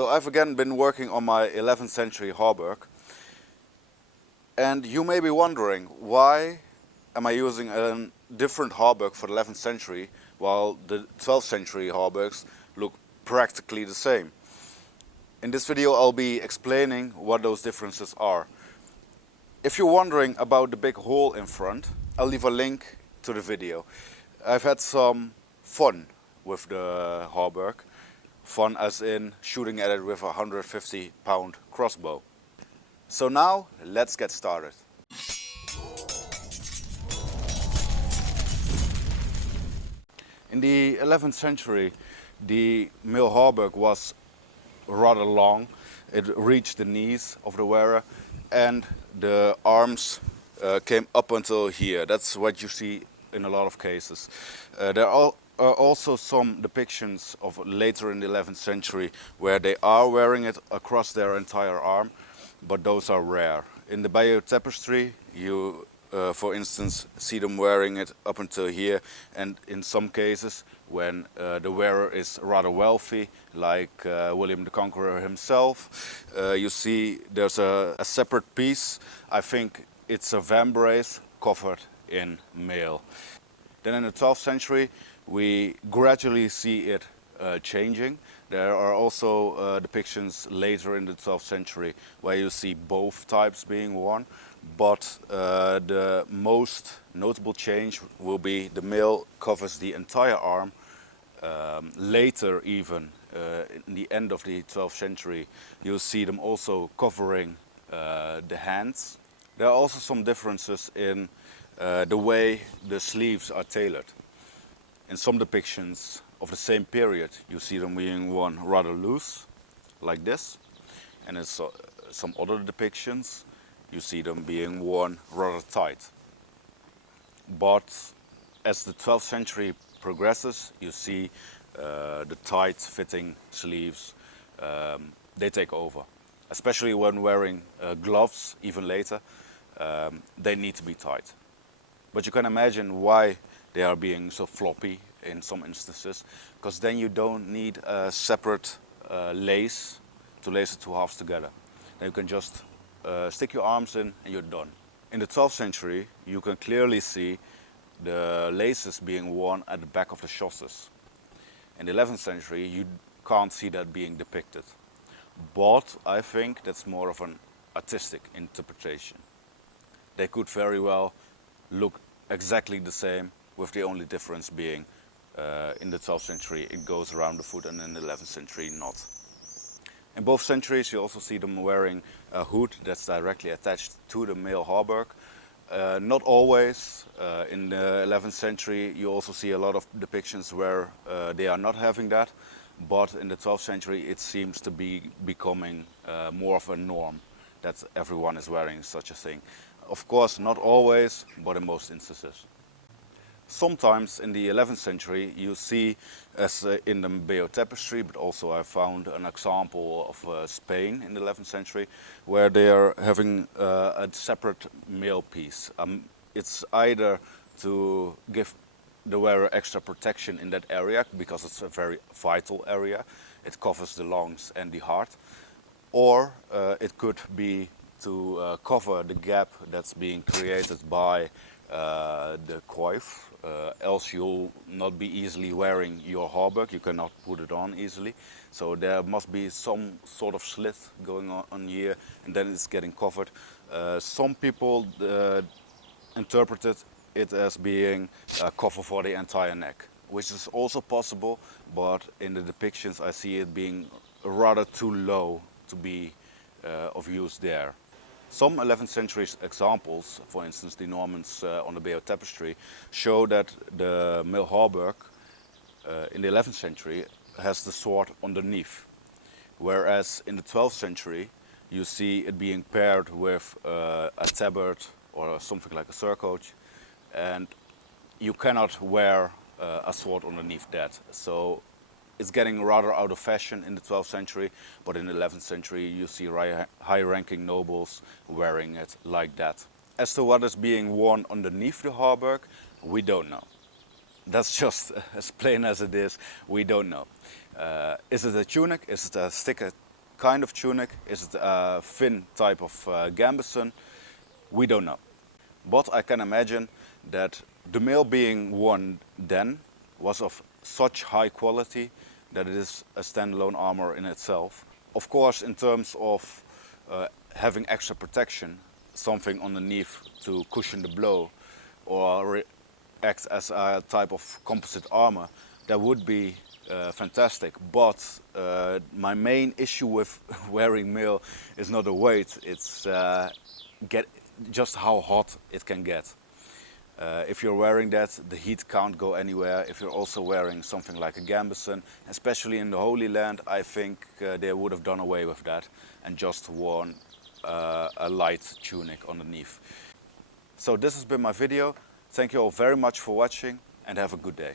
So I've again been working on my 11th century hauberk, and you may be wondering, why am I using a different hauberk for the 11th century while the 12th century hauberks look practically the same? In this video I'll be explaining what those differences are. If you're wondering about the big hole in front, I'll leave a link to the video. I've had some fun with the hauberk. Fun as in shooting at it with a 150-pound crossbow. So now, let's get started. In the 11th century, the male hauberk was rather long. It reached the knees of the wearer, and the arms came up until here. That's what you see in a lot of cases. There are also some depictions of later in the 11th century where they are wearing it across their entire arm, but those are rare. In the Bayeux tapestry, you for instance see them wearing it up until here, and in some cases when the wearer is rather wealthy, like William the Conqueror himself, you see there's a separate piece. I think it's a vambrace covered in mail. Then in the 12th century we gradually see it changing. There are also depictions later in the 12th century where you see both types being worn, but the most notable change will be the male covers the entire arm. Later even, in the end of the 12th century, you'll see them also covering the hands. There are also some differences in the way the sleeves are tailored. In some depictions of the same period, you see them being worn rather loose, like this. And in some other depictions, you see them being worn rather tight. But as the 12th century progresses, you see the tight-fitting sleeves, they take over. Especially when wearing gloves, even later, they need to be tight. But you can imagine why they are being so floppy in some instances, because then you don't need a separate lace to lace the two halves together. Then you can just stick your arms in and you're done. In the 12th century you can clearly see the laces being worn at the back of the chausses. In the 11th century you can't see that being depicted, but I think that's more of an artistic interpretation. They could very well look exactly the same, with the only difference being in the 12th century it goes around the foot, and in the 11th century not. In both centuries you also see them wearing a hood that's directly attached to the male hauberk. Not always. In the 11th century you also see a lot of depictions where they are not having that, but in the 12th century it seems to be becoming more of a norm that everyone is wearing such a thing. Of course not always, but in most instances. Sometimes in the 11th century you see, as in the Bayeux tapestry, but also I found an example of Spain in the 11th century, where they are having a separate male piece. It's either to give the wearer extra protection in that area, because it's a very vital area. It covers the lungs and the heart. Or it could be to cover the gap that's being created by the coif, else you'll not be easily wearing your hauberk. You cannot put it on easily. So there must be some sort of slit going on here, and then it's getting covered. Some people interpreted it as being a cover for the entire neck, which is also possible, but in the depictions I see it being rather too low to be of use there. Some 11th century examples, for instance the Normans on the Bayeux tapestry, show that the male hauberk in the 11th century has the sword underneath, whereas in the 12th century you see it being paired with a tabard or something like a surcoat, and you cannot wear a sword underneath that. So it's getting rather out of fashion in the 12th century, but in the 11th century you see high-ranking nobles wearing it like that. As to what is being worn underneath the hauberk, we don't know. That's just as plain as it is, we don't know. Is it a tunic? Is it a kind of tunic? Is it a thin type of gambeson? We don't know. But I can imagine that the mail being worn then was of such high quality that it is a standalone armor in itself. Of course, in terms of having extra protection, something underneath to cushion the blow or act as a type of composite armor, that would be fantastic. But my main issue with wearing mail is not the weight, it's just how hot it can get. If you're wearing that, the heat can't go anywhere. If you're also wearing something like a gambeson, especially in the Holy Land, I think they would have done away with that and just worn a light tunic underneath. So this has been my video. Thank you all very much for watching and have a good day.